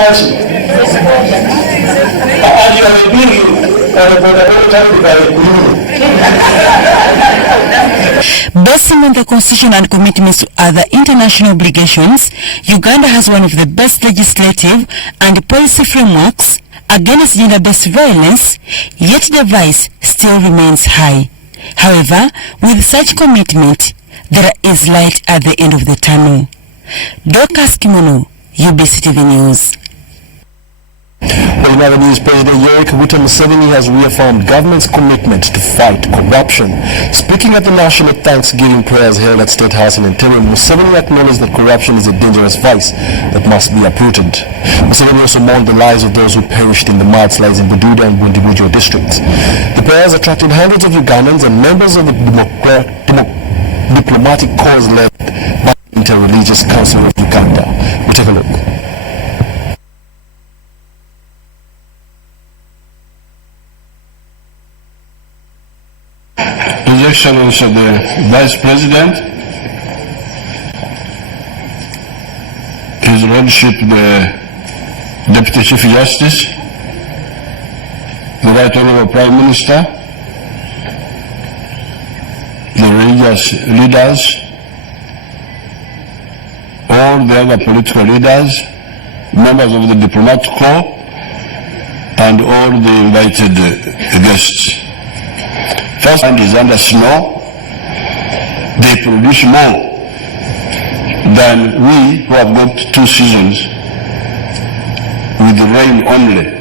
mercy. And you are being Basing on the constitution and commitments to other international obligations, Uganda has one of the best legislative and policy frameworks against gender-based violence, yet the vice still remains high. However, with such commitment, there is light at the end of the tunnel. Dorcas Kimono, UBC TV News. Well, in other news, President Yoweri Kaguta Museveni has reaffirmed government's commitment to fight corruption. Speaking at the National Thanksgiving prayers held at State House in Entebbe, Museveni acknowledged that corruption is a dangerous vice that must be uprooted. Museveni also mourned the lives of those who perished in the mudslides in Bududa and Bundibujo districts. The prayers attracted hundreds of Ugandans and members of the diplomatic corps led by the Interreligious Council of Uganda. We'll take a look. His Excellency the Vice President, His Lordship the Deputy Chief Justice, the Right Honorable Prime Minister, the religious leaders, all the other political leaders, members of the diplomatic corps, and all the invited guests. First hand is under snow. They produce more than we who have got 2 seasons with the rain only.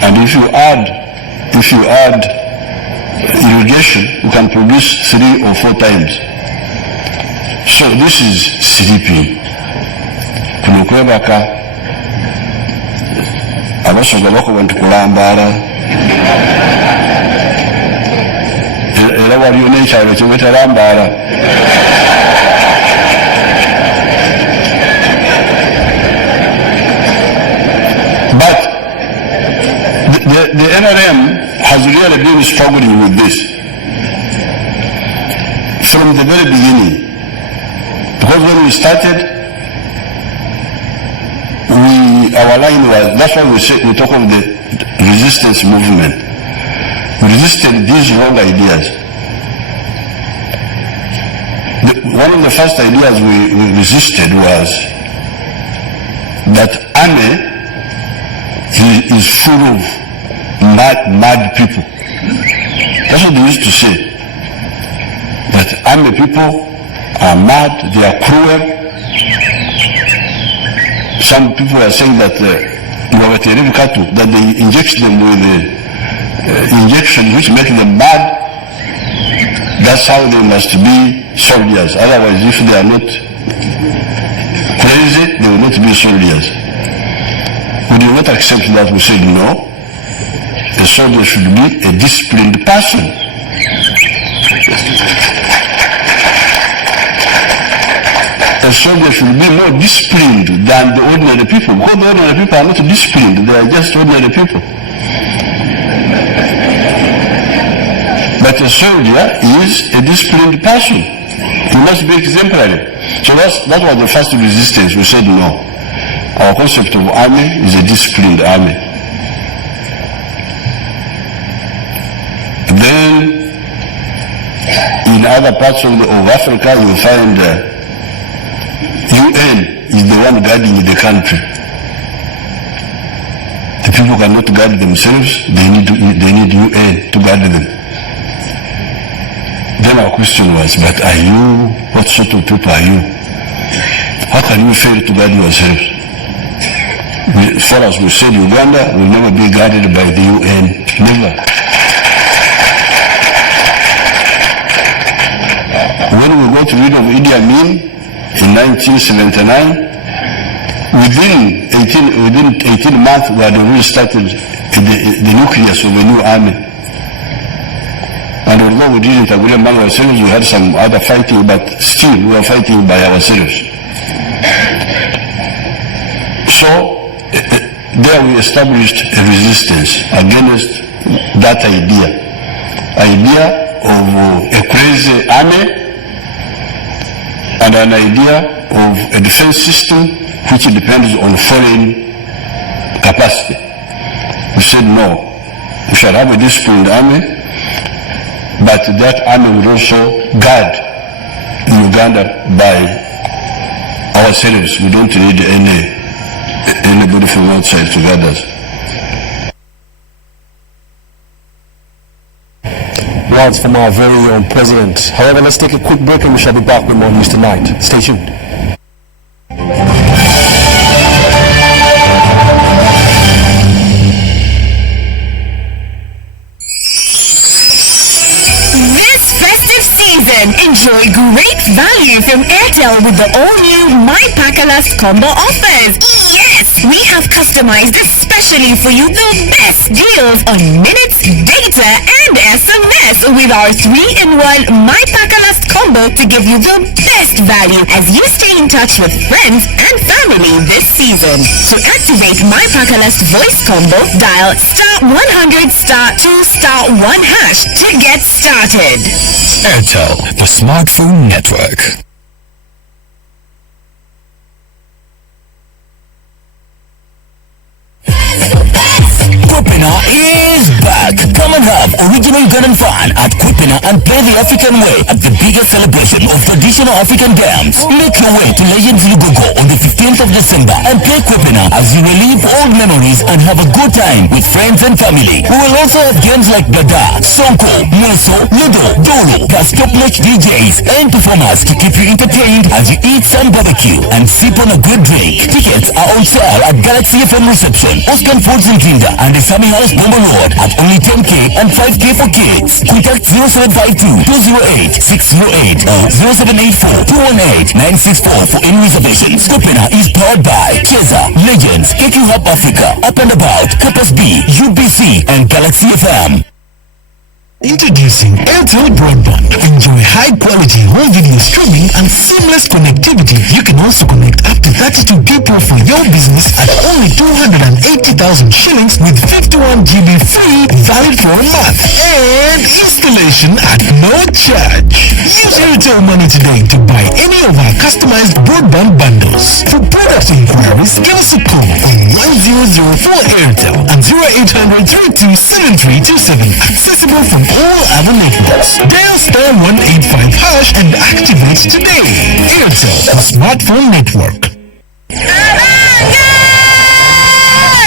And if you add irrigation, you can produce 3 or 4 times. So this is sleeping. Kunokwebaka abasoga bakuba nti kulambala era waliyo n'ekyalo kye betalambala. But the NRM has really been struggling with this from the very beginning, because when we started, our line was, that's why we talk of the resistance movement. We resisted these wrong ideas. One of the first ideas we resisted was that army is full of mad people. That's what they used to say. That army people are mad, they are cruel. Some people are saying that that they inject them with injection which makes them mad. That's how they must be soldiers. Otherwise, if they are not crazy, they will not be soldiers. We do not accept that. We said no. A soldier should be a disciplined person. A soldier should be more disciplined than the ordinary people, because the ordinary people are not disciplined, they are just ordinary people. But a soldier is a disciplined person. He must be exemplary. So that was the first resistance. We said no. Our concept of army is a disciplined army. Then in other parts of Africa you find UN is the one guarding the country. The people cannot guard themselves, they need UN to guard them. Then our question was, but are you, what sort of people are you? How can you fail to guard yourselves? As far as we said, Uganda will never be guarded by the UN, never. When we got rid of Idi Amin in 1979, within 18 months we had already started the nucleus of a new army. And although we didn't agree among ourselves, we had some other fighting, but still we were fighting by ourselves. So there we established a resistance against that idea of a crazy army and an idea of a defense system which depends on foreign capacity. We said no, we shall have a disciplined army, but that army will also guard Uganda by ourselves. We don't need anybody from outside to guard us. Words from our very own president. However, let's take a quick break and we shall be back with more news tonight. Stay tuned. Enjoy great value from Airtel with the all-new My Pakalast combo offers. Yes! We have customized especially for you the best deals on minutes, data, and SMS with our 3-in-1 My Pakalast combo to give you the best value as you stay in touch with friends and family this season. To activate My Pakalast voice combo, dial *100*2*1# to get started. Airtel, the smartphone network. Kwipina is back. Come and have original Ugandan fun at Kwipina and play the African way at the biggest celebration of traditional African games. Make your way to Legends Lugogo on the 15th of December and play Kwipina as you relive old memories and have a good time with friends and family. We will also have games like Dada, Sonko, Mweso, Ludo, Dolo, plus top-notch DJs and performers to keep you entertained as you eat some barbecue and sip on a good drink. Tickets are on sale at Galaxy FM reception, Oscar Foods in Kinda, and the Sammy House Bomber Road at only 10K and 5K for kids. Contact 0752-208-608 or 0784-218-964 for any reservations. Kwipina is powered by Cheza, Legends, KQ Hub Africa, Up and About, Campus B, UBC, and Galaxy FM. Introducing Airtel Broadband. Enjoy high-quality home video streaming and seamless connectivity. You can also connect up to 32 people for your business at only 280,000 shillings with 51 GB free, valid for a month. And installation at no charge. Use Airtel Money today to buy any of our customized broadband bundles. For product inquiries, give us a call on 1004 Airtel and 0800-327327. Accessible from all other networks. Dial *185# and activate today. Airtel, the smartphone network.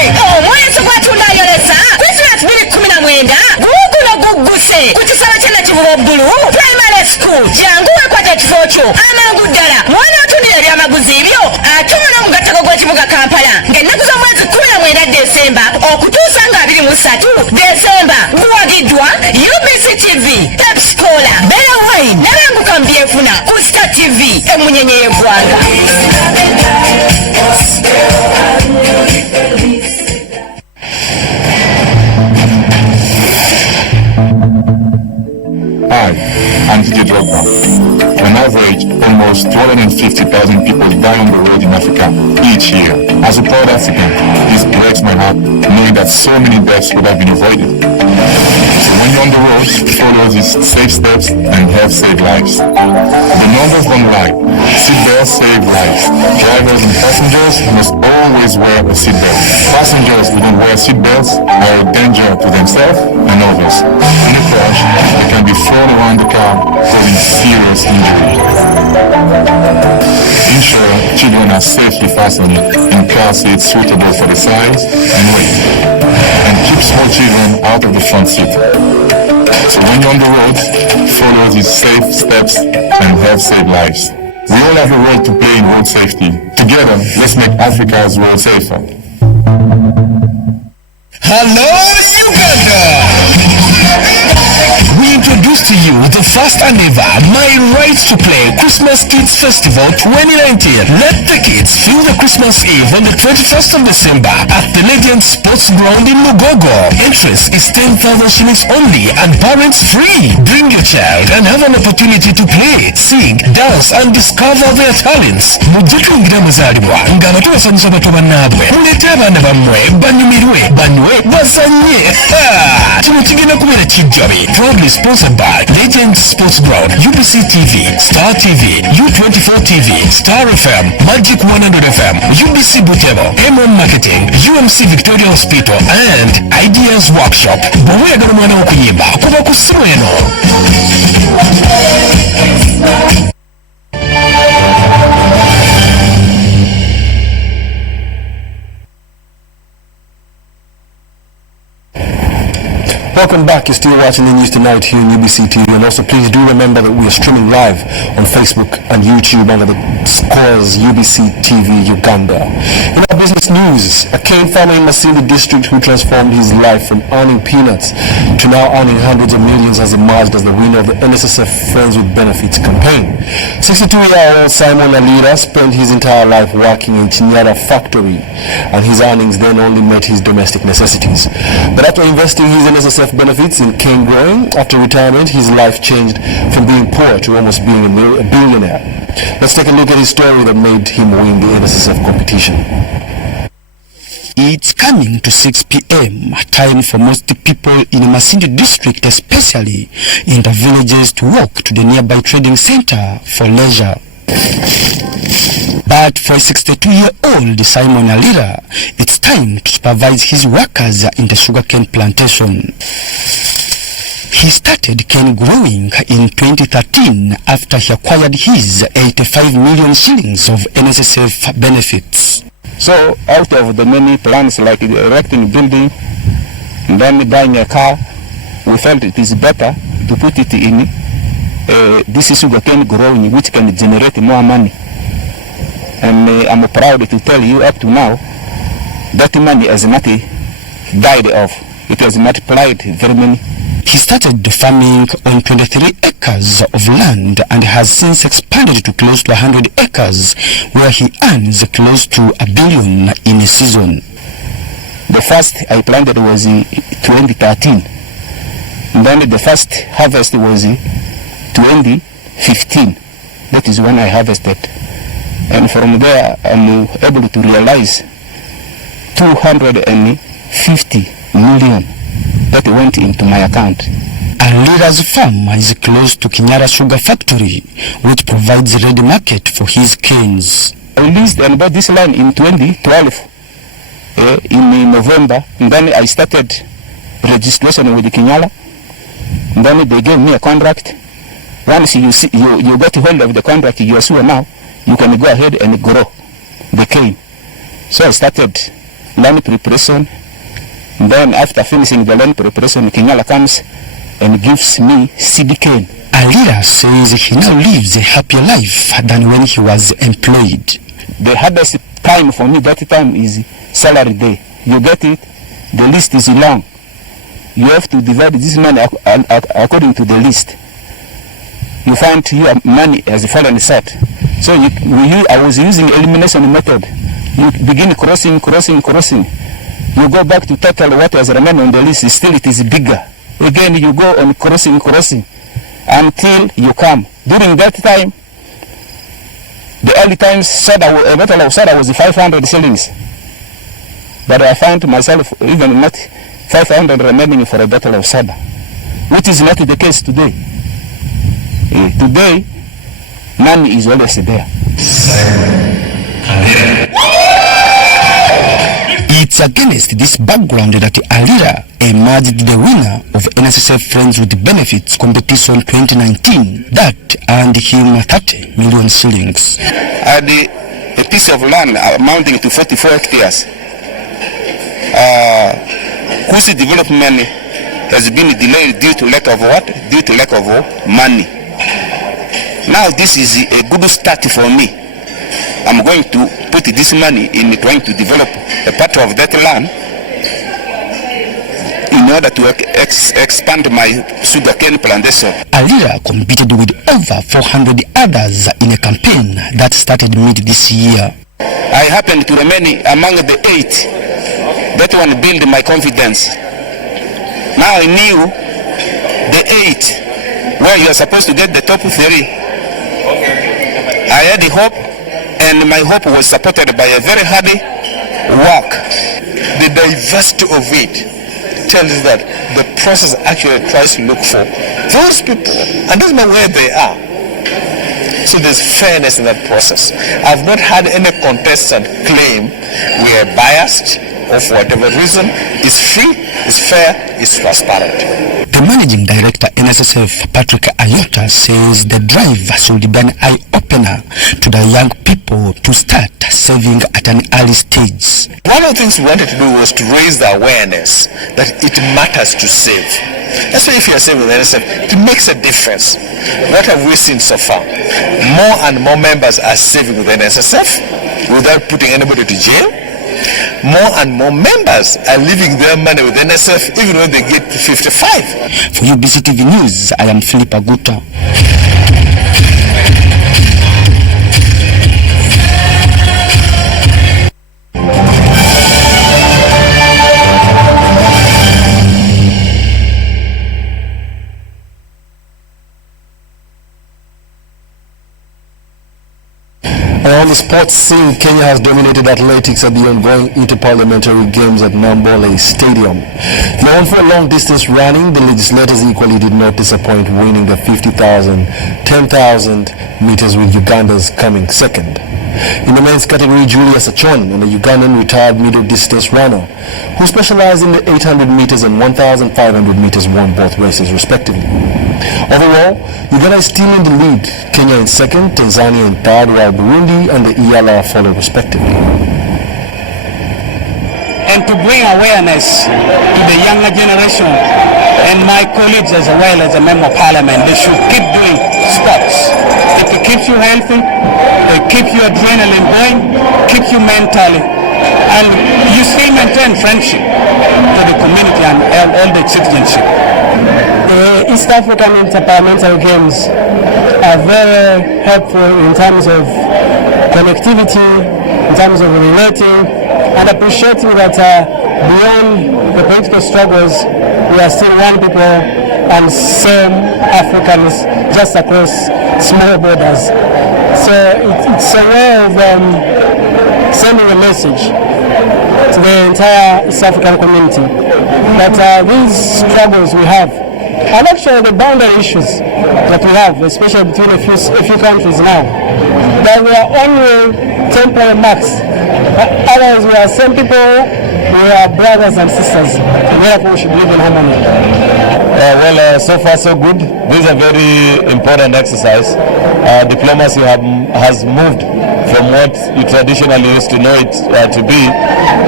Omweso gwatundayolesa Christmas 2019 guguno guguse ku kisaba ky'Nakivubo Bbulu Primary School jangu wekwata ekifo kyo amangu ddala mwana otundira ebyamaguzi ebyo atuuna omugattako gw'ekibuga Kampala ng'ennaku z'omwezi 19 Desemba okutuusa nga 23 Desemba guwagiddwa UBC TV, Pepsi Cola, Bella Wine n'abanguka mu byefuna ku Star TV emunyenye y'eggwanga. Hi, I'm Titi Drogba. On average, almost 250,000 people die on the road in Africa each year. As a proud African, this breaks my heart knowing that so many deaths would have been avoided. So when you're on the road, follow these safe steps and help save lives. The numbers don't lie. Seatbelts save lives. Drivers and passengers must always wear a seatbelt. Passengers who don't wear seatbelts are a danger to themselves and others. In a crash, they can be thrown around the car, causing serious injury. Ensure children are safely fastened in car seats suitable for the size and weight. And keep small children out of the front seat. So when you're on the road, follow these safe steps and help save lives. We all have a role to play in road safety. Together, let's make Africa's road safer. Hello, Uganda! We introduce to you the first and ever My Right to Play Christmas Kids Festival 2019. Let the kids feel the Christmas Eve on the 21st of December at the Legend Sports Ground in Mugogo. Entrance is 10,000 shillings only and parents free. Bring your child and have an opportunity to play, sing, dance and discover their talents. Mujitungira muzalibwa nga bato basanyusa bato bannaabwe. Mulete abaana bammwe banyumirwe banywe basanye. Kino kigenda kubeera kijjabe. Proudly sponsored by by Legends Sports Ground, UBC TV, Star TV, U24 TV, Star FM, Magic 100 FM, UBC Butebo, M1 Marketing, UMC Victoria Hospital, and Ideas Workshop. Bwe agala mwana okuyimba kuba ku ssimu eno. Welcome back. You're still watching the news tonight here on UBC TV, and also please do remember that we are streaming live on Facebook and YouTube under the cause UBC TV Uganda. In our business news, a cane farmer in Masindi district who transformed his life from earning peanuts to now earning hundreds of millions has emerged as the winner of the NSSF Friends with Benefits campaign. 62-year-old Simon Alira spent his entire life working in Chinyara factory, and his earnings then only met his domestic necessities. But after investing his NSSF benefits in cane growing, after retirement, his life changed from being poor to almost being a billionaire. Let's take a look at his story that made him win the NSSF competition. It's coming to 6 p.m., time for most people in Masindi district, especially in the villages, to walk to the nearby trading center for leisure. But for a 62-year-old Simon Alira, it's time to supervise his workers in the sugarcane plantation. He started cane growing in 2013 after he acquired his 85 million shillings of NSSF benefits. So out of the many plans like erecting a building and then buying a car, we felt it is better to put it in this sugarcane growing, which can generate more money. And I'm proud to tell you up to now that money has not died off. It has multiplied very many. He started farming on 23 acres of land and has since expanded to close to 100 acres, where he earns close to $1 billion in a season. The first I planted was in 2013. And then the first harvest was in 2015. That is when I harvested. And from there I'm able to realize 250 million that went into my account. Alira's farm is close to Kinyara Sugar Factory, which provides ready market for his canes. I leased and bought this land in 2012 in November, and then I started registration with the Kinyara. And then they gave me a contract. Once you got hold of the contract, you are sure now you can go ahead and grow the cane. So I started land preparation. And then after finishing the land preparation, Kinyala comes and gives me seed cane. Alira says he now lives a happier life than when he was employed. The hardest time for me that time is salary day. You get it, the list is long. You have to divide this money according to the list. You find your money has fallen short. So I was using elimination method. You begin crossing. You go back to total what has remained on the list, still it is bigger. Again you go on crossing until you come. During that time, the early times a bottle of soda was 500 shillings. But I found myself even not 500 remaining for a bottle of soda, which is not the case today. Today, money is always there. It's against this background that Alira emerged the winner of NSSF Friends with Benefits competition 2019 that earned him 30 million shillings. I had a piece of land amounting to 44 hectares, whose development has been delayed due to lack of what? Due to lack of money. Now this is a good start for me. I'm going to put this money in trying to develop a part of that land in order to expand my sugarcane plantation. Alira competed with over 400 others in a campaign that started mid this year. I happened to remain among the 8. That one built my confidence. Now I knew the 8 where you are supposed to get the top 3. I had the hope, and my hope was supported by a very hard work. The diversity of it tells you that the process actually tries to look for those people and doesn't know where they are. So there's fairness in that process. I've not had any contestant claim we are biased or for whatever reason. It's free, it's fair, it's transparent. The managing director NSSF Patrick Ayota says the drive should be an eye-opener to the young people to start saving at an early stage. One of the things we wanted to do was to raise the awareness that it matters to save. That's why if you are saving with NSSF, it makes a difference. What have we seen so far? More and more members are saving with NSSF without putting anybody to jail. More and more members are leaving their money with NSSF even when they get to 55. For UBC TV News, I am Philip Aguta. On the sports scene, Kenya has dominated athletics at the ongoing Interparliamentary Games at Nambole Stadium. Known for long-distance running, the legislators equally did not disappoint, winning the 50,000, 10,000 meters with Uganda's coming second. In the men's category, Julius Achon, a Ugandan retired middle-distance runner who specialized in the 800 meters and 1,500 meters, won both races respectively. Overall, Uganda is still in the lead, Kenya in second, Tanzania in third, while Burundi and the ELR follow respectively. And to bring awareness to the younger generation and my colleagues as well as a member of parliament, they should keep doing sports. It keeps you healthy, it keeps your adrenaline going, keeps you mentally, and you still maintain friendship to the community and all the citizenship. The East African Interparliamentary Games are very helpful in terms of connectivity, in terms of relating, and appreciating that beyond the political struggles, we are still one people and same Africans just across small borders. So it's a way of sending a message to the entire East African community that these struggles we have, and actually the boundary issues that we have, especially between a few countries now, that we are only temporary marks. Otherwise, we are same people, we are brothers and sisters, and therefore we should live in harmony. So far so good. This is a very important exercise. Diplomacy has moved from what you traditionally used to know it to be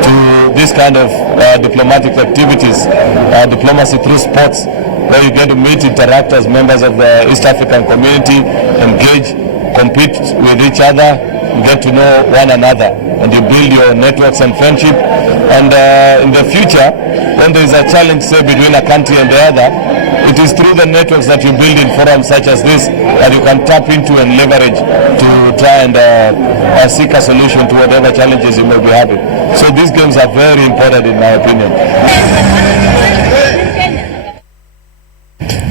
to this kind of diplomatic activities, diplomacy through sports, where you get to meet, interact as members of the East African community, engage, compete with each other, get to know one another, and you build your networks and friendship. And in the future, when there is a challenge, say, between a country and the other, it is through the networks that you build in forums such as this that you can tap into and leverage to try and seek a solution to whatever challenges you may be having. So these games are very important in my opinion.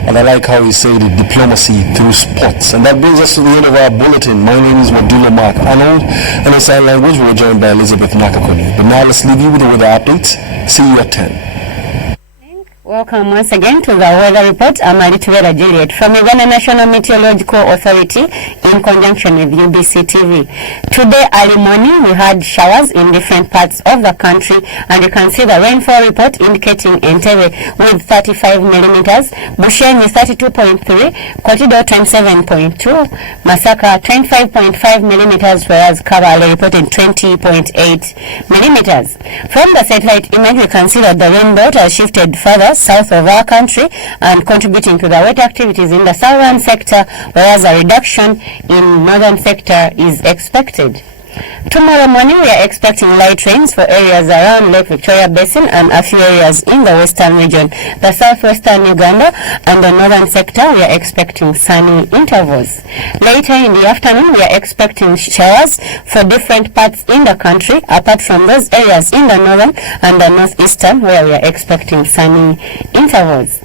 And I like how he said it, diplomacy through sports. And that brings us to the end of our bulletin. My name is Wadula Mark Arnold, and in sign language we're joined by Elizabeth Nakakoni. But now let's leave you with the weather updates. See you at 10. Welcome once again to the weather report. I'm Alitwera Juliet from Uganda National Meteorological Authority in conjunction with UBC TV. Today early morning we had showers in different parts of the country, and you can see the rainfall report indicating Entebbe with 35 millimeters, Bushenyi 32.3, Kotido 27.2, Masaka 25.5 millimeters, whereas Kabale reported 20.8 millimeters. From the satellite image we can see that the rain belt has shifted further south of our country and contributing to the wet activities in the southern sector, whereas a reduction in northern sector is expected. Tomorrow morning we are expecting light rains for areas around Lake Victoria Basin and a few areas in the western region, the southwestern Uganda, and the northern sector we are expecting sunny intervals. Later in the afternoon we are expecting showers for different parts in the country, apart from those areas in the northern and the northeastern where we are expecting sunny intervals.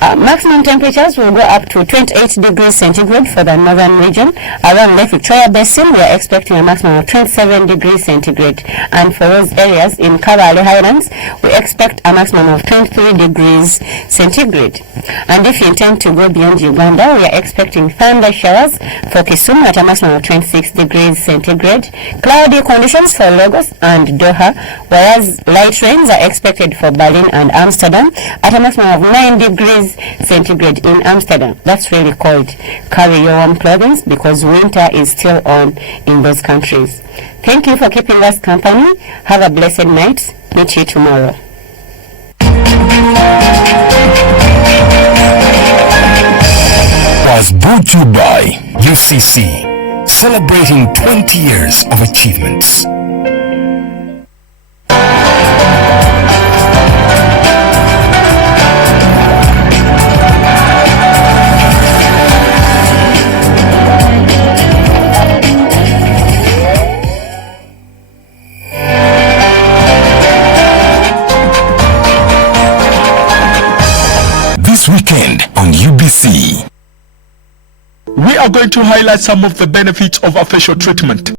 Maximum temperatures will go up to 28 degrees centigrade for the northern region. Around Lake Victoria Basin, we are expecting a maximum of 27 degrees centigrade. And for those areas in Kabale Highlands, we expect a maximum of 23 degrees centigrade. And if you intend to go beyond Uganda, we are expecting thunder showers for Kisumu at a maximum of 26 degrees centigrade. Cloudy conditions for Lagos and Doha, whereas light rains are expected for Berlin and Amsterdam at a maximum of 9 degrees centigrade in Amsterdam. That's really cold. Carry your warm clothing because winter is still on in those countries. Thank you for keeping us company. Have a blessed night. Meet you tomorrow. Was brought to you by UCC, celebrating 20 years of achievements. This weekend on UBC. We are going to highlight some of the benefits of a facial treatment.